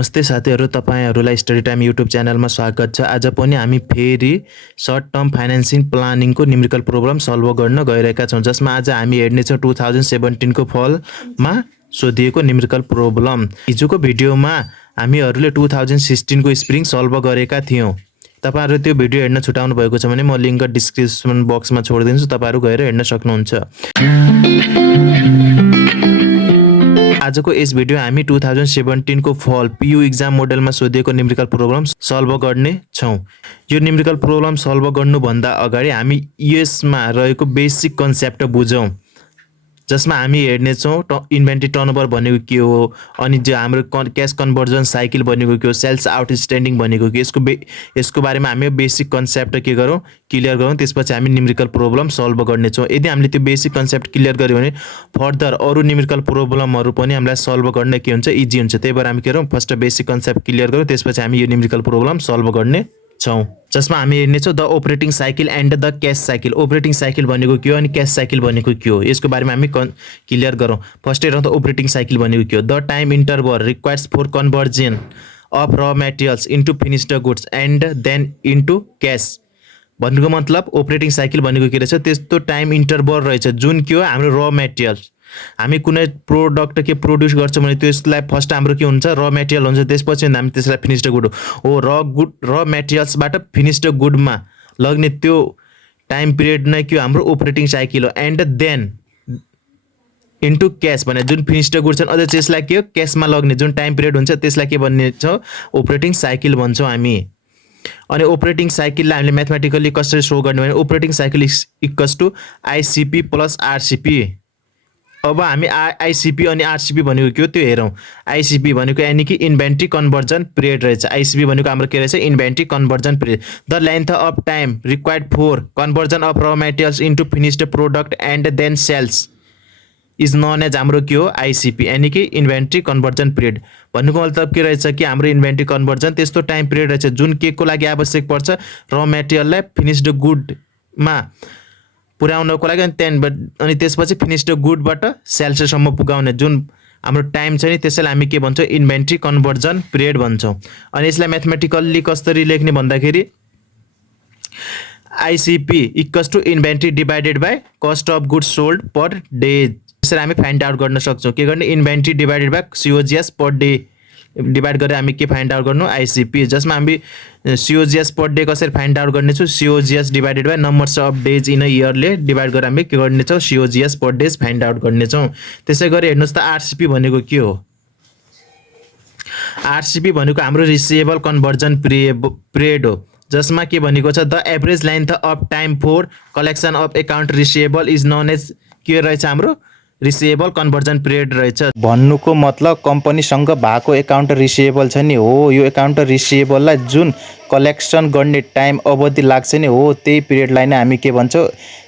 नमस्ते साथीहरु, तपाईहरुलाई स्टडी टाइम युट्युब च्यानलमा स्वागत छ। आज पनि हामी फेरि सर्ट टर्म फाइनान्सिङ प्लानिङको न्युमेरिकल प्रोब्लम सल्भ गर्न गइरहेका छौं, जसमा आज हामी हेर्ने छौं 2017 को फलमा सोधिएको न्युमेरिकल प्रोब्लम। हिजोको भिडियोमा हामीहरुले 2016 को स्प्रिङ सल्भ गरेका थियौं। तपाईहरु त्यो भिडियो हेर्न छुटाउनु भएको छ भने म लिंक डिस्क्रिप्सन बक्समा छोडिदिन्छु, तपाईहरु गएर हेर्न सक्नुहुन्छ। आजको यस भिडियो हामी 2017 को फल पीयू एक्जाम मोडेलमा सोधिएको न्युमेरिकल प्रोब्लम सल्भ गर्ने छौं। यो न्युमेरिकल प्रोब्लम सल्भ गर्नु भन्दा अगाडि हामी यसमा रहेको बेसिक कन्सेप्ट बुझौं, जसमा हामी हेर्ने छौं इन्भेन्टरी टर्नओभर भनेको के हो, अनि जो हाम्रो क्याश कन्भर्जन साइकल भनेको के हो, सेल्स आउटस्ट्यान्डिङ भनेको के, यसको बारेमा हामी बेसिक कन्सेप्ट के गरौँ क्लियर गरौँ, त्यसपछि हामी न्युमेरिकल प्रोब्लम सल्भ गर्ने छौं। यदि हामीले त्यो बेसिक कन्सेप्ट क्लियर गर्यो भने फर्दर अरु न्युमेरिकल प्रोब्लमहरु पनि हामीलाई सल्भ गर्न के हुन्छ इजी हुन्छ। त्यही भएर हामी के गरौँ फर्स्ट बेसिक कन्सेप्ट क्लियर गरौँ, त्यसपछि हामी यो न्युमेरिकल प्रोब्लम सल्भ गर्ने छौं। जसमा हामी हेर्ने छौं the operating cycle and the cash cycle. Operating cycle भनेको के हो अनि क्याश साइकल भनेको के हो, यसको बारेमा हामी क्लियर गरौँ। फर्स्ट हेरौँ त अपरेटिङ साइकल भनेको के हो। The time interval requires for conversion of raw materials into finished goods and then into cash भन्नुको मतलब अपरेटिङ साइकल भनेको के रहेछ, त्यस्तो टाइम इन्टरभल रहेछ जुन के हो हाम्रो र मटेरियल्स। हामी कुनै प्रोडक्ट के प्रोड्युस गर्छौं भने त्यसलाई फर्स्ट हाम्रो के हुन्छ र मटेरियल हुन्छ, त्यसपछि हामी त्यसलाई फिनिश्ड गुड हो र मटेरियल्सबाट फिनिश्ड गुडमा लग्ने त्यो टाइम पिरियड नै के हाम्रो अपरेटिङ साइकल हो। एन्ड देन इन्टु क्याश भने जुन फिनिश्ड गुड छन् अझ त्यसलाई के हो क्याशमा लग्ने जुन टाइम पिरियड हुन्छ त्यसलाई के भन्ने छ अपरेटिङ साइकल भन्छौं हामी। अनि अपरेटिङ साइकललाई हामीले म्याथमेटिकली कसरी शो गर्ने भने operating cycle equals to ICP plus RCP. अब हामी आईसीपी अनि आरसीपी भनेको के हो त्यो हेरौं। आईसीपी भनेको यानी कि इन्भेन्टरी कन्भर्जन पिरियड रहेछ। आईसीपी भनेको हाम्रो के रहेछ inventory conversion period. The length of time required for conversion of raw materials into finished product and then sales is known as हाम्रो के हो आईसीपी यानी कि इन्भेन्टरी कन्भर्जन पिरियड। भन्नुको मतलब के रहेछ कि हाम्रो इन्भेन्टरी कन्भर्जन त्यस्तो टाइम पिरियड रहेछ जुन के को लागि आवश्यक पर्छ र मटेरियललाई फिनिश्ड गुडमा पुर्याउनको लागि अनि त्यसपछि फिनिश्ड गुडबाट सेल्ससम्म पुगाउने जुन हाम्रो टाइम छ नि त्यसैलाई हामी के भन्छौं इन्भेन्टरी कन्भर्जन पिरियड भन्छौं। अनि यसलाई म्याथमेटिकल्ली कसरी लेख्ने भन्दाखेरि ICP equals to inventory divided by cost of goods sold per day. यसरी हामी फाइन्ड आउट गर्न सक्छौं। के गर्ने inventory divided by COGS per day divide गरेर हामी के फाइन्ड आउट गर्नु आईसीपी, जसमा हामी सीओजीएस पर डे कसरी फाइन्ड आउट गर्ने छौं COGS divided by numbers of days in a इयरले डिवाइड गरेर हामी के गर्ने छौं सीओजीएस पर डेज फाइन्ड आउट गर्ने छौं। त्यसैगरी हेर्नुस् त आरसीपी भनेको के हो। आरसीपी भनेको हाम्रो रिसिभेबल कन्भर्जन पिरियड हो, जसमा के भनेको छ the average length of time for collection of account receivable is known as के रहेछ हाम्रो रिसिभेबल कन्भर्जन पिरियड रहेछ। भन्नुको मतलब कम्पनीसँग भएको अकाउन्ट रिसिभेबल छ नि हो, यो अकाउन्ट रिसिभेबललाई जुन कलेक्सन गर्ने टाइम अवधि लाग्छ नि हो त्यही पिरियडलाई नै हामी के भन्छौं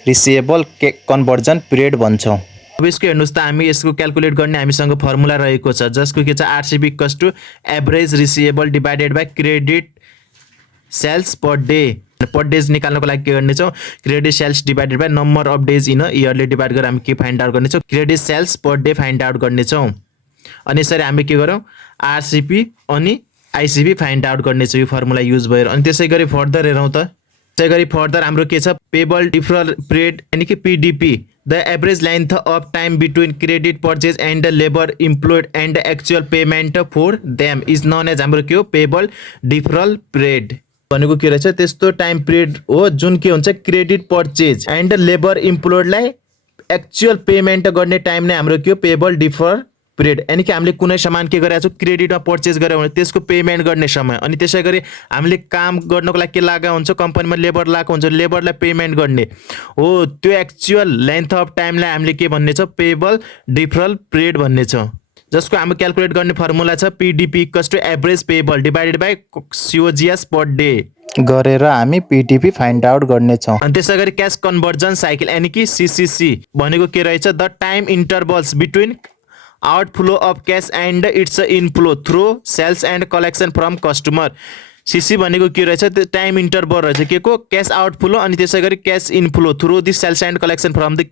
रिसिभेबल कन्भर्जन पिरियड भन्छौं। अब यसको हेर्नुस् त हामी यसको क्याल्कुलेट गर्ने हामीसँग फर्मुला रहेको छ, जसको के छ RCB equals to average receivable divided by credit sales per day. Per days निकाल्नको लागि के गर्ने छौं credit sales divided by number of days in a इयरले डिवाइड गरेर हामी के फाइन्ड आउट गर्ने छौं credit sales per day find out गर्ने छौं। अनि यसरी हामी के गरौँ आरसीपी अनि आईसीपी फाइन्ड आउट गर्ने छौं यो फर्मुला युज भएर। अनि त्यसैगरी फर्दर हेरौँ त त्यसैगरी फर्दर हाम्रो के छ पेबल डिफरल पिरियड यानी कि PDP the average length of time between credit purchase and labour employed and actual payment for them is known as हाम्रो के हो पेबल डिफरल पिरियड भनेको के रहेछ त्यस्तो टाइम पिरियड हो जुन के हुन्छ क्रेडिट पर्चेज एन्ड लेबर इम्प्लोइडलाई एक्चुअल पेमेन्ट गर्ने टाइम नै हाम्रो के हो पेबल डिफर पिरियड। यानी कि हामीले कुनै सामान के गरेका छौं क्रेडिटमा पर्चेज गर्यौं भने त्यसको पेमेन्ट गर्ने समय, अनि त्यसैगरी हामीले काम गर्नको लागि के लागा हुन्छ कम्पनीमा लेबर लाएको हुन्छ लेबरलाई पेमेन्ट गर्ने हो त्यो एक्चुअल लेन्थ अफ टाइमलाई हामीले के भन्ने छ पेबल डिफरल पिरियड भन्ने छ, जसको हामी क्याल्कुलेट गर्ने फर्मुला छ PDP equals to average payable divided by COGS per day गरेर हामी पीडीपी फाइन्ड आउट गर्ने छौं। अनि त्यसैगरी क्याश कन्भर्जन साइकल यानी कि सीसीसी भनेको के रहेछ the time intervals between outflow of cash and its inflow through sales and collection from customer. CC भनेको के रहेछ त्यो टाइम इन्टरभल रहेछ के को क्याश आउटफ्लो अनि त्यसैगरी cash inflow through the sales and collection from the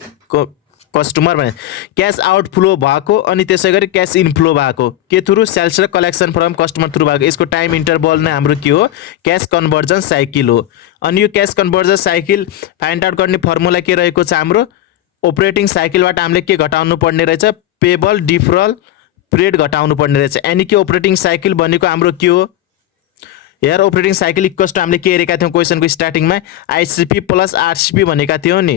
customer भने क्यास आउटफ्लो भएको अनि त्यसै गरी क्यास इनफ्लो भएको के थ्रु सेल्स र कलेक्सन फ्रम कस्टमर थ्रु भएको यसको टाइम इन्टरभल नै हाम्रो के हो क्यास कन्भर्जन साइकल हो। अनि यो cash conversion cycle find out गर्ने फर्मुला के रहेको छ हाम्रो अपरेटिङ साइकलबाट हामीले के घटाउनु पर्ने रहेछ पेबल डिफरल पिरियड घटाउनु पर्ने रहेछ। यानी कि अपरेटिङ साइकल भनेको हाम्रो के हो यार अपरेटिङ साइकल इक्वल्स टु हामीले के हेरेका थियौँ क्वेसनको स्टार्टिङमा आइसिपी प्लस आरसिपी भनेका थियौँ नि।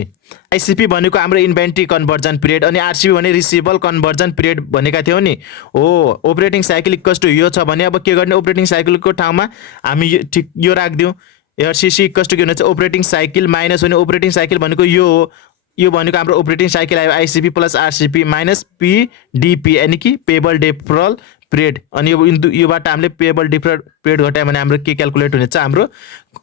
आइसिपी भनेको हाम्रो इन्भेन्ट्री कन्भर्जन पिरियड अनि आरसिपी भने रिसिभेबल कन्भर्जन पिरियड भनेका थियौँ नि। हो अपरेटिङ साइकल इक्वल्स टु यो छ भने अब के गर्ने अपरेटिङ साइकलको ठाउँमा हामी यो ठिक यो राखिदिउँ एआरसिसी इक्वल्स टु के हुन्छ अपरेटिङ साइकल माइनस भने अपरेटिङ साइकल भनेको यो हो यो भनेको हाम्रो अपरेटिङ साइकल आयो आइसिपी प्लस आरसिपी माइनस पिडिपी यानी कि पेबल डिफरल पिरियड अनि योबाट हामीले पेबल डिफरल पिरियड घटायो भने हाम्रो के क्याल्कुलेट हुनेछ हाम्रो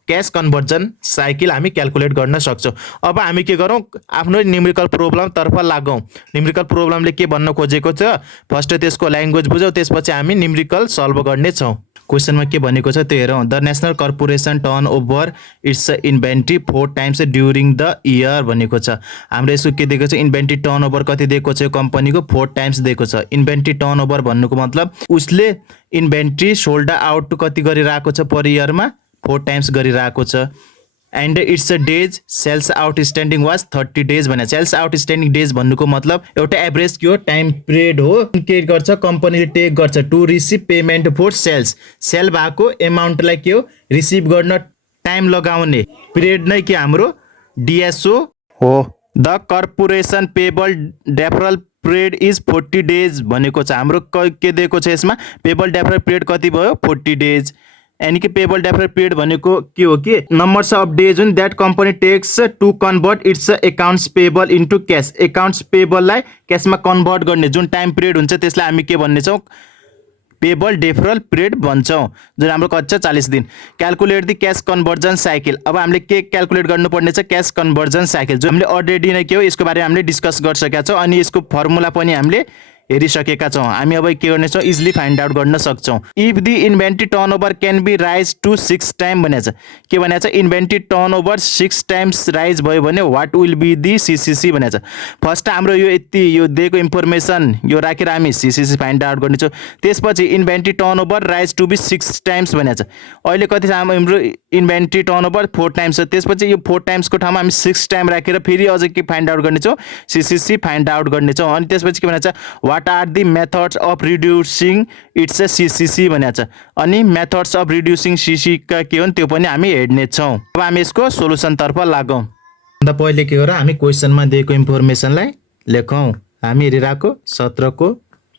क्यास कन्भर्जन साइकल हामी क्याल्कुलेट गर्न सक्छौँ। अब हामी के गरौँ आफ्नो न्युमेरिकल प्रोब्लमतर्फ लागौँ। न्युमेरिकल प्रोब्लमले के भन्न खोजेको छ फर्स्ट त्यसको ल्याङ्ग्वेज बुझौँ त्यसपछि हामी न्युमेरिकल सल्भ गर्नेछौँ। क्वेसनमा के भनेको छ त्यो हेरौँ the national corporation turn over it's inventory 4 times during the year भनेको छ। हाम्रो यसको के दिएको छ इन्भेन्ट्री टर्न ओभर कति दिएको छ कम्पनीको 4 टाइम्स दिएको छ। इन्भेन्ट्री टर्न ओभर भन्नुको मतलब उसले इन्भेन्ट्री सोल्ड आउट कति गरिरहेको छ पर इयरमा 4 टाइम्स गरिरहेको छ। And it's a days sales outstanding was 30 days भने सेल्स आउटस्ट्यान्डिङ डेज भन्नुको मतलब एउटा एभरेज के हो टाइम पिरियड हो के गर्छ कम्पनीले टेक गर्छ to receive payment for sales sale भएको एमाउन्टलाई के हो रिसिभ गर्न टाइम लगाउने पिरियड नै के हाम्रो डिएसओ हो। The corporation payable deferral period is 40 days भनेको छ। हाम्रो के दिएको छ यसमा पेबल डेफरल पिरियड कति भयो 40 डेज। यानी कि पेबल डेफरल पिरियड भनेको के हो कि नम्बर्स अफ डेज हुन् that company takes to convert its accounts payable into cash accounts पेबललाई क्यासमा कन्भर्ट गर्ने जुन टाइम पिरियड हुन्छ त्यसलाई हामी के भन्नेछौँ पेबल डेफरल पिरियड भन्छौँ जुन हाम्रो कति छ 40 दिन। Calculate the cash conversion cycle अब हामीले के क्याल्कुलेट गर्नुपर्ने छ क्यास कन्भर्जन साइकल जो हामीले अलरेडी नै के हो यसको बारेमा हामीले डिस्कस गरिसकेका छौँ अनि यसको फर्मुला पनि हामीले हेरिसकेका छौँ। हामी अब के गर्नेछौँ इजिली फाइन्ड आउट गर्न सक्छौँ। If the inventory turnover can be rise to 6 time भनेको छ के भनेको छ इन्भेन्ट्री टर्नओभर 6 टाइम्स राइज भयो भने what will be the CCC भनेको छ। फर्स्ट हाम्रो यो यति यो दिएको इन्फर्मेसन यो राखेर हामी सिसिसी फाइन्ड आउट गर्नेछौँ। त्यसपछि inventory turnover rise to be 6 times भनेको छ। अहिले कति छ हाम्रो इन्भेन्ट्री टर्नओभर 4 टाइम्स छ त्यसपछि यो 4 टाइम्सको ठाउँमा हामी 6 टाइम राखेर फेरि अझै के फाइन्ड आउट गर्नेछौँ सिसिसी फाइन्ड आउट गर्नेछौँ। अनि त्यसपछि के भनेको छ what are the methods of reducing its CCC भनेको छ अनि मेथड्स अफ रिड्युसिङ सिसीका के हुन् त्यो पनि हामी हेर्नेछौँ। अब हामी यसको सोलुसनतर्फ लागौँ। अन्त पहिले के गरौँ हामी क्वेसनमा दिएको इन्फर्मेसनलाई लेखौँ। हामी हेरिरहेको 17 को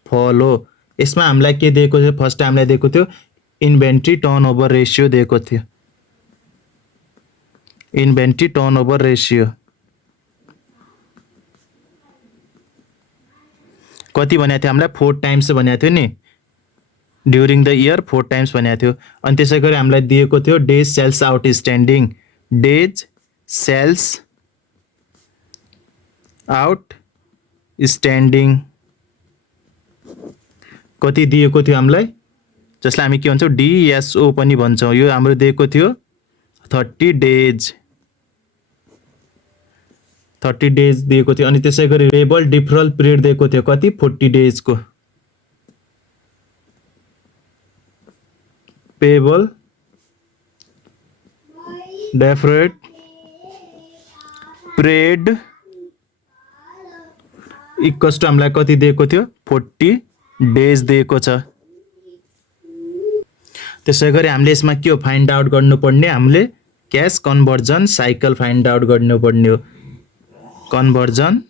फल हो यसमा हामीलाई के दिएको थियो फर्स्ट हामीलाई दिएको थियो इन्भेन्ट्री टर्नओभर रेसियो दिएको थियो इन्भेन्ट्री टर्नओभर रेसियो कति भनेको थियो हामीलाई 4 टाइम्स भनेको थियो नि ड्युरिङ द इयर 4 टाइम्स भनेको थियो। अनि त्यसै गरी हामीलाई दिएको थियो days sales outstanding days sales outstanding कति दिएको थियो हामीलाई जसलाई हामी के भन्छौँ डिएसओ पनि भन्छौँ यो हाम्रो दिएको थियो 30 डेज 30 डेज दिएको थियो। अनि त्यसै गरी पेबल डिफरल पिरियड दिएको थियो कति 40 डेजको payable deferral period equals to हामीलाई कति दिएको थियो 40 डेज दिएको छ। त्यसै गरी हामीले यसमा के हो फाइन्ड आउट गर्नुपर्ने हामीले cash conversion cycle find out गर्नुपर्ने हो। कन्भर्जन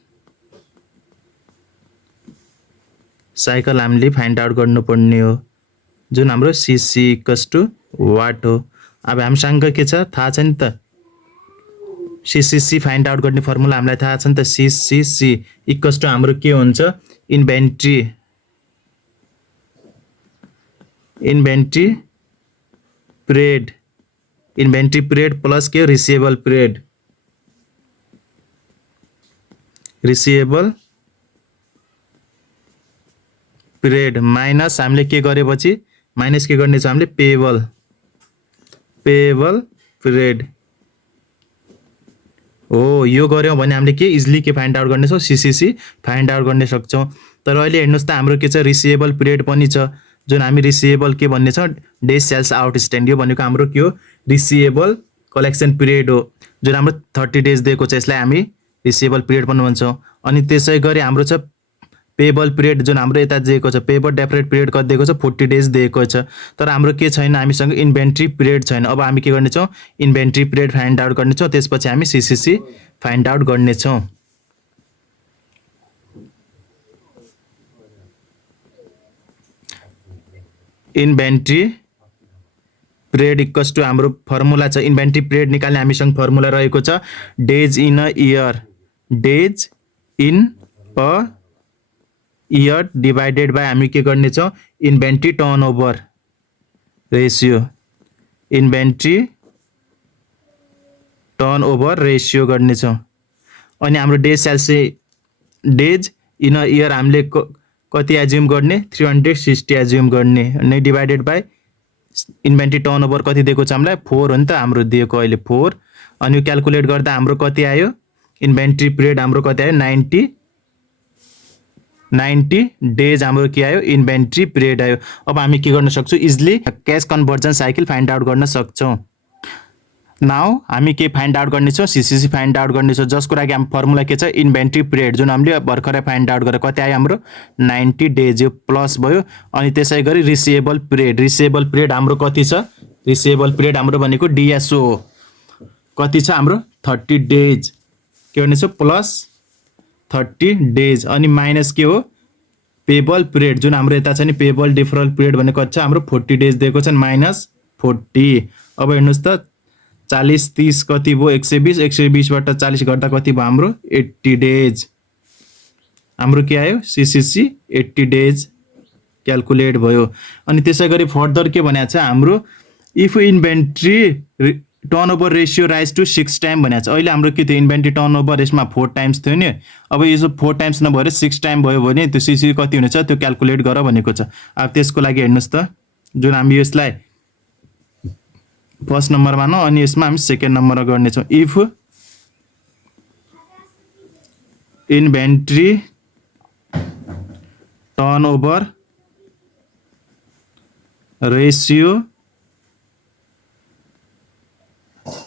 साइकल हामीले फाइन्ड आउट गर्नुपर्ने हो जुन हाम्रो सिसी इक्वल्स टु वाट हो। अब हामीसँग के छ थाहा छ नि त सिसिसी फाइन्ड आउट गर्ने फर्मुला हामीलाई थाहा छ नि त सिसिसी इक्वल्स टु हाम्रो के हुन्छ इन्भेन्ट्री पिरियड प्लस के रिसिभेबल पिरियड माइनस हामीले के गरेपछि माइनस के गर्ने छ हामीले पेबल पिरियड हो यो गऱ्यौँ भने हामीले के इजिली के फाइन्ड आउट गर्ने छौँ सिसिसी फाइन्ड आउट गर्ने सक्छौँ। तर अहिले हेर्नुहोस् त हाम्रो के छ रिसिभेबल पिरियड पनि छ जुन हामी रिसिभेबल के भन्ने छ डेज सेल्स आउटस्ट्यान्ड यो भनेको हाम्रो के हो रिसिभेबल कलेक्सन पिरियड हो जुन हाम्रो 30 डेज दिएको छ यसलाई हामी रिसिभेबल पिरियड पनि भन्छौँ। अनि त्यसै गरी हाम्रो छ पेबल पिरियड जुन हाम्रो यता दिएको छ पेबल डेफरेट पिरियड कति दिएको छ 40 डेज दिएको छ। तर हाम्रो के छैन हामीसँग इन्भेन्ट्री पिरियड छैन। अब हामी के गर्नेछौँ इन्भेन्ट्री पिरियड फाइन्ड आउट गर्नेछौँ त्यसपछि हामी सिसिसी फाइन्ड आउट गर्नेछौँ। इन्भेन्ट्री पिरियड इक्वल्स टु हाम्रो फर्मुला छ इन्भेन्ट्री पिरियड निकाल्ने हामीसँग फर्मुला रहेको छ days in a year days in a year divided by हामी के गर्नेछौँ inventory turnover ratio inventory turnover ratio गर्नेछौँ। अनि हाम्रो days sales days in a year हामीले कति एज्युम गर्ने 360 एज्युम गर्ने अनि डिवाइडेड बाई इन्भेन्ट्री टर्नओभर कति दिएको छ हामीलाई 4 हो नि त हाम्रो दिएको अहिले 4। अनि यो क्याल्कुलेट गर्दा हाम्रो कति आयो इन्भेन्ट्री पिरियड हाम्रो कति आयो 90 डेज हाम्रो के आयो इन्भेन्ट्री पिरियड आयो। अब हामी के गर्न सक्छौँ easily cash conversion cycle find out गर्न सक्छौँ। नाउ हामी के फाइन्ड आउट गर्नेछौँ सिसिसी फाइन्ड आउट गर्नेछौँ जसको लागि हाम्रो फर्मुला के छ इन्भेन्ट्री पिरियड जुन हामीले भर्खरै फाइन्ड आउट गरेर कति आयो हाम्रो 90 डेज यो प्लस भयो। अनि त्यसै गरी रिसिभेबल पिरियड हाम्रो कति छ रिसिभेबल पिरियड हाम्रो भनेको डिएसओ हो कति छ हाम्रो 30 डेज के गर्नेछौँ प्लस 30 डेज अनि माइनस के हो पेबल पिरियड जुन हाम्रो यता छ नि पेबल डिफरल पिरियड भनेको कति छ हाम्रो 40 डेज दिएको छ माइनस 40। अब हेर्नुहोस् त 40 30 कति भयो 120 बाट 40 गर्दा कति भयो हाम्रो 80 डेज हाम्रो के आयो सिसिसी 80 डेज क्याल्कुलेट भयो। अनि त्यसै गरी फर्दर के भनेको छ हाम्रो if inventory turnover ratio rise to 6 time भनेको छ। अहिले हाम्रो के थियो इन्भेन्ट्री टर्नओभर रेसमा 4 टाइम्स थियो नि अब यो 4 टाइम्स नभएर 6 टाइम भयो भने त्यो सिसी कति हुनेछ त्यो क्याल्कुलेट गर भनेको छ। अब त्यसको लागि हेर्नुहोस् त जुन हामी यसलाई फर्स्ट नम्बर मानौँ अनि यसमा हामी सेकेन्ड नम्बरमा गर्नेछौँ if inventory turnover ratio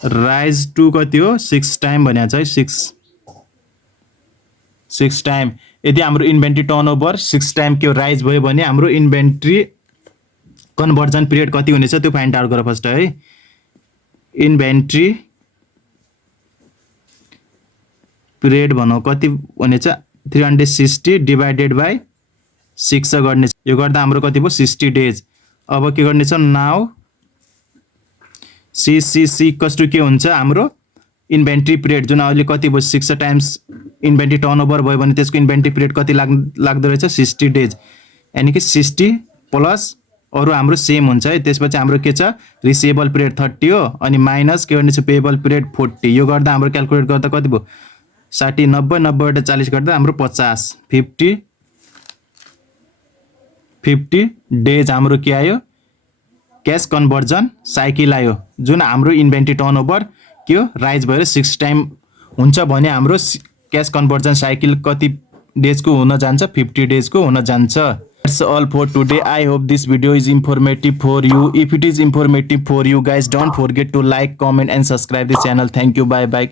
rise to कति हो 6 टाइम भनेको छ है 6 टाइम। यदि हाम्रो इन्भेन्ट्री टर्नओभर 6 टाइम के राइज भयो भने हाम्रो इन्भेन्ट्री कन्भर्जन पिरियड कति हुनेछ त्यो फाइन्ड आउट गर फर्स्ट है। इन्भेन्ट्री पिरियड भनौँ कति हुनेछ 360 डिवाइडेड बाई 6 गर्ने यो गर्दा हाम्रो कति भयो 60 डेज। अब के गर्नेछ नाउ सिसिसी कस्तो के हुन्छ हाम्रो इन्भेन्ट्री पिरियड जुन अहिले कति भयो 6 टाइम्स इन्भेन्ट्री टर्नओभर भयो भने त्यसको इन्भेन्ट्री पिरियड कति लाग्दो रहेछ 60 डेज यानी कि 60 प्लस अरू हाम्रो सेम हुन्छ है। त्यसपछि हाम्रो के छ रिसिभेबल पिरियड 30 हो अनि माइनस के गर्नेछ पेबल पिरियड 40 यो गर्दा हाम्रो क्याल्कुलेट गर्दा कति भयो 60 90 बाट 40 गर्दा हाम्रो 50 50 डेज हाम्रो के आयो क्यास कन्भर्जन साइकल आयो जुन हाम्रो इन्भेन्ट्री टर्नओभर के हो राइज भएर 6 टाइम हुन्छ भने हाम्रो क्यास कन्भर्जन साइकल कति डेजको हुन जान्छ 50 डेजको हुन जान्छ। That's all for today. I hope this video is informative for you. If it is informative for you guys, don't forget to like, comment and subscribe the channel. Thank you. Bye bye.